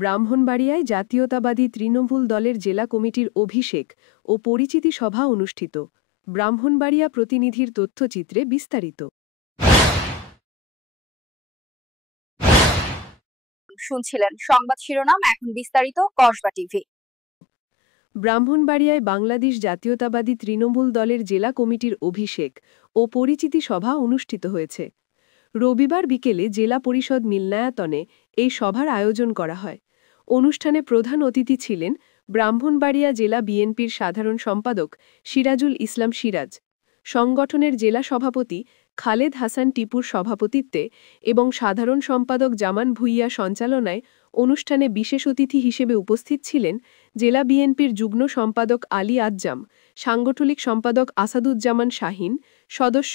ব্রাহ্মণবাড়িয়ায় জাতীয়তাবাদী তৃণমূল দলের জেলা কমিটির অভিষেক ও পরিচিতি সভা অনুষ্ঠিত। ব্রাহ্মণবাড়িয়া প্রতিনিধির তথ্যচিত্রে বিস্তারিত। শুনছিলেন সংবাদ শিরোনাম, এখন বিস্তারিত। কসবা টিভি। ব্রাহ্মণবাড়িয়ায় বাংলাদেশ জাতীয়তাবাদী তৃণমূল দলের জেলা কমিটির অভিষেক ও পরিচিতি সভা অনুষ্ঠিত হয়েছে। রবিবার বিকেলে জেলা পরিষদ মিলনায়তনে এই সভার আয়োজন করা হয়। অনুষ্ঠানে প্রধান অতিথি ছিলেন ব্রাহ্মণবাড়িয়া জেলা বিএনপির সাধারণ সম্পাদক সিরাজুল ইসলাম সিরাজ, সংগঠনের জেলা সভাপতি খালেদ হাসান টিপুর সভাপতিত্বে এবং সাধারণ সম্পাদক জামান ভুইয়া সঞ্চালনায়। অনুষ্ঠানে বিশেষ অতিথি হিসেবে উপস্থিত ছিলেন জেলা বিএনপির যুগ্ম সম্পাদক আলী আজ্জাম, সাংগঠনিক সম্পাদক আসাদুজ্জামান শাহিন, সদস্য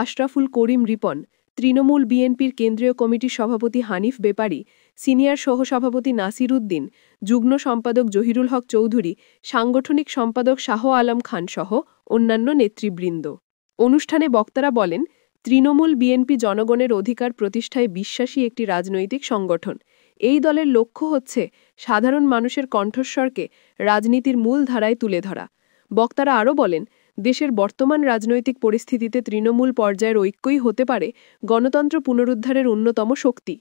আশরাফুল করিম রিপন, তৃণমূল বিএনপির কেন্দ্রীয় কমিটির সভাপতি হানিফ বেপারী, সিনিয়র সহসভাপতি নাসির উদ্দিন, যুগ্ম সম্পাদক জহিরুল হক চৌধুরী, সাংগঠনিক সম্পাদক শাহ আলম খান সহ অন্যান্য নেতৃবৃন্দ। অনুষ্ঠানে বক্তারা বলেন, তৃণমূল বিএনপি জনগণের অধিকার প্রতিষ্ঠায় বিশ্বাসী একটি রাজনৈতিক সংগঠন। এই দলের লক্ষ্য হচ্ছে সাধারণ মানুষের কণ্ঠস্বরকে রাজনীতির মূল ধারায় তুলে ধরা। বক্তারা আরও বলেন, দেশের বর্তমান রাজনৈতিক পরিস্থিতিতে তৃণমূল পর্যায়ের ঐক্যই হতে পারে গণতন্ত্র পুনরুদ্ধারের অন্যতম শক্তি।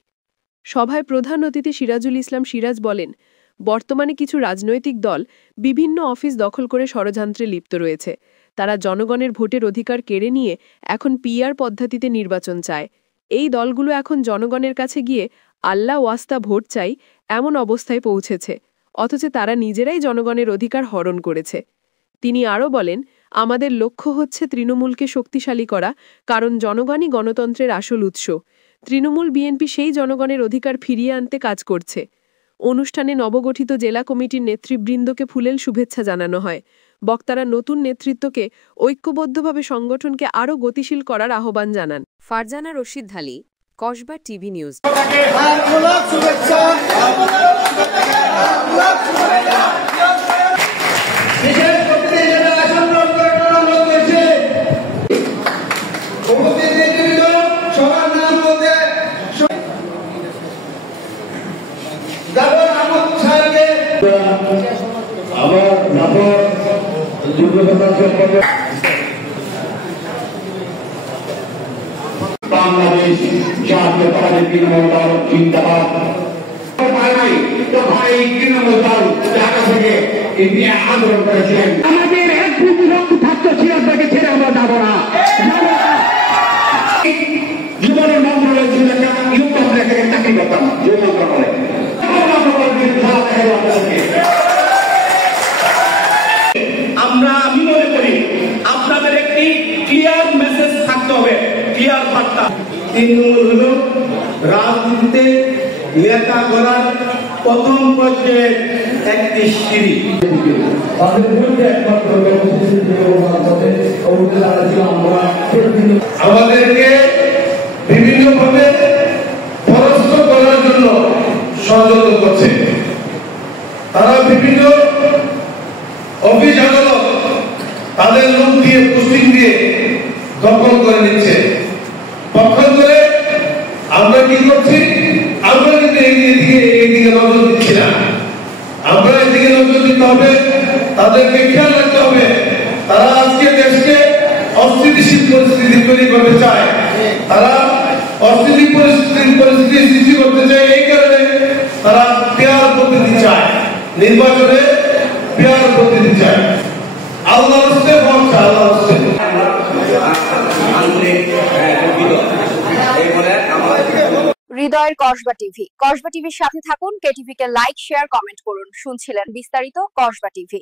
সভায় প্রধান অতিথি সিরাজুল ইসলাম সিরাজ বলেন, বর্তমানে কিছু রাজনৈতিক দল বিভিন্ন অফিস দখল করে ষড়যন্ত্রে লিপ্ত রয়েছে। তারা জনগণের ভোটের অধিকার কেড়ে নিয়ে এখন পিআর পদ্ধতিতে নির্বাচন চায়। এই দলগুলো এখন জনগণের কাছে গিয়ে আল্লাহ ওয়াস্তা ভোট চাই এমন অবস্থায় পৌঁছেছে, অথচ তারা নিজেরাই জনগণের অধিকার হরণ করেছে। তিনি আরও বলেন, আমাদের লক্ষ্য হচ্ছে তৃণমূলকে শক্তিশালী করা, কারণ জনগণই গণতন্ত্রের আসল উৎস। তৃণমূল বিএনপি সেই জনগণের অধিকার ফিরিয়ে আনতে কাজ করছে। অনুষ্ঠানে নবগঠিত জেলা কমিটির নেতৃবৃন্দকে ফুলেল শুভেচ্ছা জানানো হয়। বক্তারা নতুন নেতৃত্বকে ঐক্যবদ্ধভাবে সংগঠনকে আরও গতিশীল করার আহ্বান জানান। ফারজানা রশিদ ঢালি, কসবা টিভি নিউজ। বাংলাদেশ জাতীয়তাবাদী তৃণমূল দল জিন্দাবাদ। তৃণমূল দল ঢাকা থেকে ইন্ডিয়া আন্দোলন করেছিলেন। আমাদের এক কোটি লোক থাকতো সিরাজকে ছেড়ে আমরা যাবো না। জীবনের মন্ত্রণালয় ছিল একটা ইউথ থেকে চাকরি করতাম, যে মন্ত্রণালয় আমি মনে করি আপনাদের একটি ক্লিয়ার মেসেজ থাকতে হবে, ক্লিয়ার বার্তা। তৃণমূল হল রাজনীতিতে নেতা গড়ার প্রথম পর্যায়ের একটি সিঁড়ি। আমাদেরকে বিভিন্নভাবে পরাস্ত করার জন্য ষড়যন্ত্র করছে। তারা বিভিন্ন অফিস আদালত তাদের লোক দিয়ে পোস্টিং দিয়ে দখল করে নিচ্ছে। পক্ষান্তরে আমরা কি করছি? আমরা কিন্তু এইদিকে নজর দিচ্ছি না। আমরা এদিকে নজর দিতে হবে, তাদেরকে খেয়াল রাখতে হবে। তারা আজকে দেশকে অস্থিতিশীল পরিস্থিতি তৈরি করতে চায়। তারা অস্থিতিশীল পরিস্থিতি সৃষ্টি করতে চায়। এই কারণে তারা পেয়ার পদ্ধতি চায়, নির্বাচনে পেয়ার পদ্ধতি চায়। আল্লাহ রাস্তে ভরসা, আল্লাহ রাস্তে। হৃদয়ের কসবা টিভি। কসবা টিভির সাথে থাকুন, কেটিভিকে লাইক, শেয়ার, কমেন্ট করুন। শুনছিলেন বিস্তারিত। কসবা টিভি।